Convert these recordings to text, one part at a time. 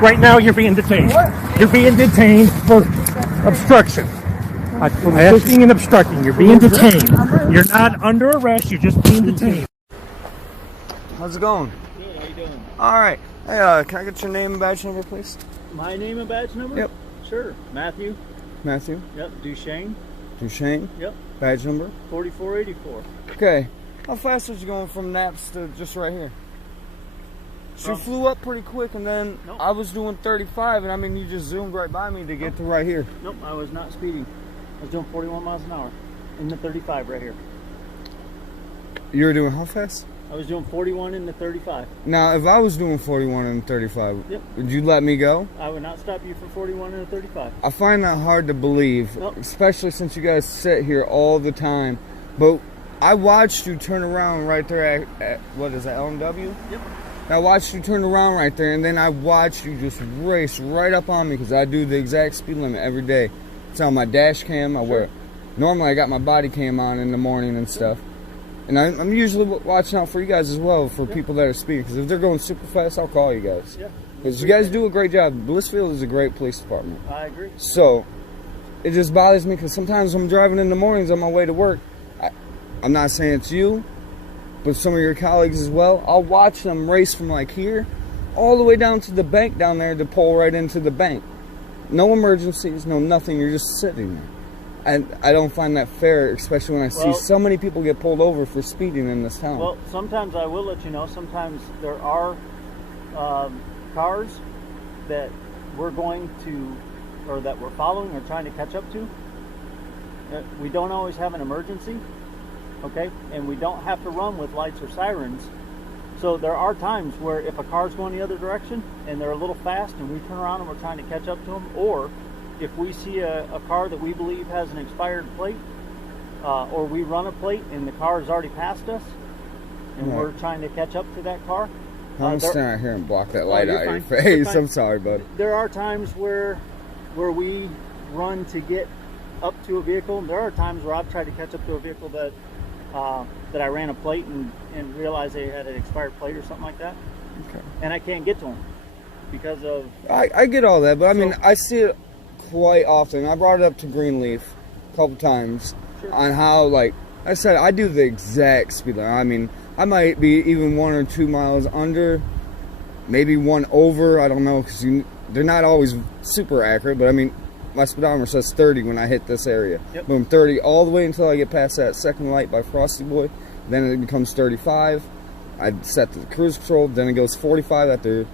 Right now, you're being detained. You're being detained for obstruction. Assisting and obstructing. You're being detained. You're not under arrest. You're just being detained. How's it going? Good, how you doing? Alright. Hey, can I get your name and badge number, please? My name and badge number? Yep. Sure. Matthew. Matthew. Yep. Duchesne. Duchesne. Yep. Badge number? 4484. Okay. How fast was you going from Naps to just right here? So you flew up pretty quick, and then Nope. I was doing 35, and I mean, you just zoomed right by me to get to right here. Nope, I was not speeding. I was doing 41 miles an hour in the 35 right here. You were doing how fast? I was doing 41 in the 35. Now, if I was doing 41 and 35, Yep. would you let me go? I would not stop you for 41 in the 35. I find that hard to believe, Nope. especially since you guys sit here all the time. But I watched you turn around right there at what is that, LMW? Yep. I watched you turn around right there, and then I watched you just race right up on me because I do the exact speed limit every day. It's on my dash cam. I wear. Normally, I got my body cam on in the morning and stuff. And I'm usually watching out for you guys as well, for people that are speeding. Because if they're going super fast, I'll call you guys. Yeah. Because you guys do a great job. Blissfield is a great police department. I agree. So, it just bothers me because sometimes when I'm driving in the mornings on my way to work, I'm not saying it's you, but some of your colleagues as well, I'll watch them race from like here all the way down to the bank down there to pull right into the bank. No emergencies, no nothing, you're just sitting there. And I don't find that fair, especially when I see so many people get pulled over for speeding in this town. Well, sometimes I will let you know, sometimes there are cars that we're going to, or that we're following or trying to catch up to. We don't always have an emergency. Okay, and we don't have to run with lights or sirens. So there are times where if a car's going the other direction and they're a little fast and we turn around and we're trying to catch up to them, or if we see a car that we believe has an expired plate, or we run a plate and the car has already passed us and we're trying to catch up to that car. I'm standing out here and block that light out of your fine. face. I'm sorry, buddy. There are times where we run to get up to a vehicle. There are times where I've tried to catch up to a vehicle that I ran a plate and realized they had an expired plate or something like that. Okay. And I can't get to them because of... I get all that, but I mean, I see it quite often. I brought it up to Greenleaf a couple times on how, like I said, I do the exact speed limit. I mean, I might be even 1 or 2 miles under, maybe one over, I don't know, because they're not always super accurate, but I mean, my speedometer says 30 when I hit this area. Yep. Boom, 30 all the way until I get past that second light by Frosty Boy. Then it becomes 35. I set the cruise control. Then it goes 45 at the,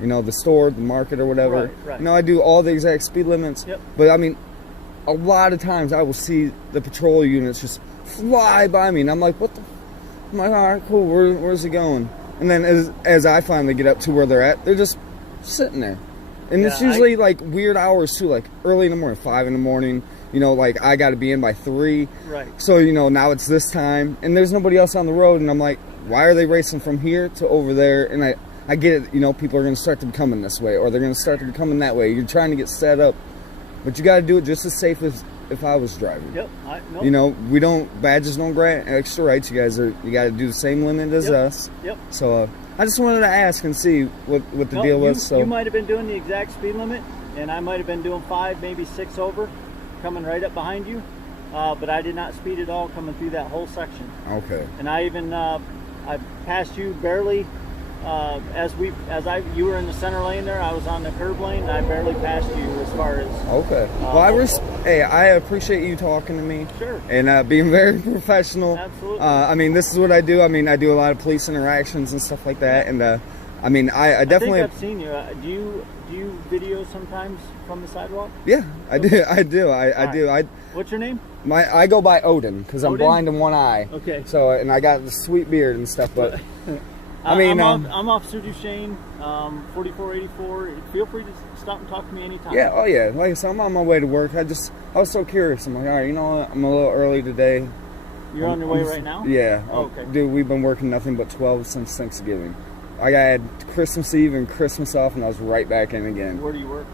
the store, the market, or whatever. Right. I do all the exact speed limits. Yep. But I mean, a lot of times I will see the patrol units just fly by me, and I'm like, what the? I'm like, all right, cool. Where's it going? And then as I finally get up to where they're at, they're just sitting there. And it's usually like weird hours too, like early in the morning, 5 in the morning, like I got to be in by 3. Right. So, now it's this time and there's nobody else on the road. And I'm like, why are they racing from here to over there? And I get it, people are going to start to be coming this way or they're going to start to be coming that way. You're trying to get set up, but you got to do it just as safe as if I was driving. Yep. Badges don't grant extra rights. You got to do the same limit as us. Yep. So, I just wanted to ask and see what the deal was. So you might have been doing the exact speed limit, and I might have been doing 5, maybe 6 over, coming right up behind you. But I did not speed at all coming through that whole section. Okay. And I even I passed you barely you were in the center lane there. I was on the curb lane, and I barely passed you as far as. Okay. Well, I appreciate you talking to me. Sure. And being very professional. Absolutely. I mean, this is what I do. I mean, I do a lot of police interactions and stuff like that. And I mean, I definitely. I think I've seen you. Do you video sometimes from the sidewalk? Yeah, I do. I do. What's your name? I go by Odin because I'm blind in one eye. Okay. So and I got the sweet beard and stuff, but. I mean, I'm Officer Duchesne, 4484. Feel free to stop and talk to me anytime. Yeah, oh yeah. Like I said, I'm on my way to work. I was so curious. I'm like, all right, you know what? I'm a little early today. You're on your way right now? Yeah. Oh, okay. Dude, we've been working nothing but 12 since Thanksgiving. I had Christmas Eve and Christmas off, and I was right back in again. Where do you work?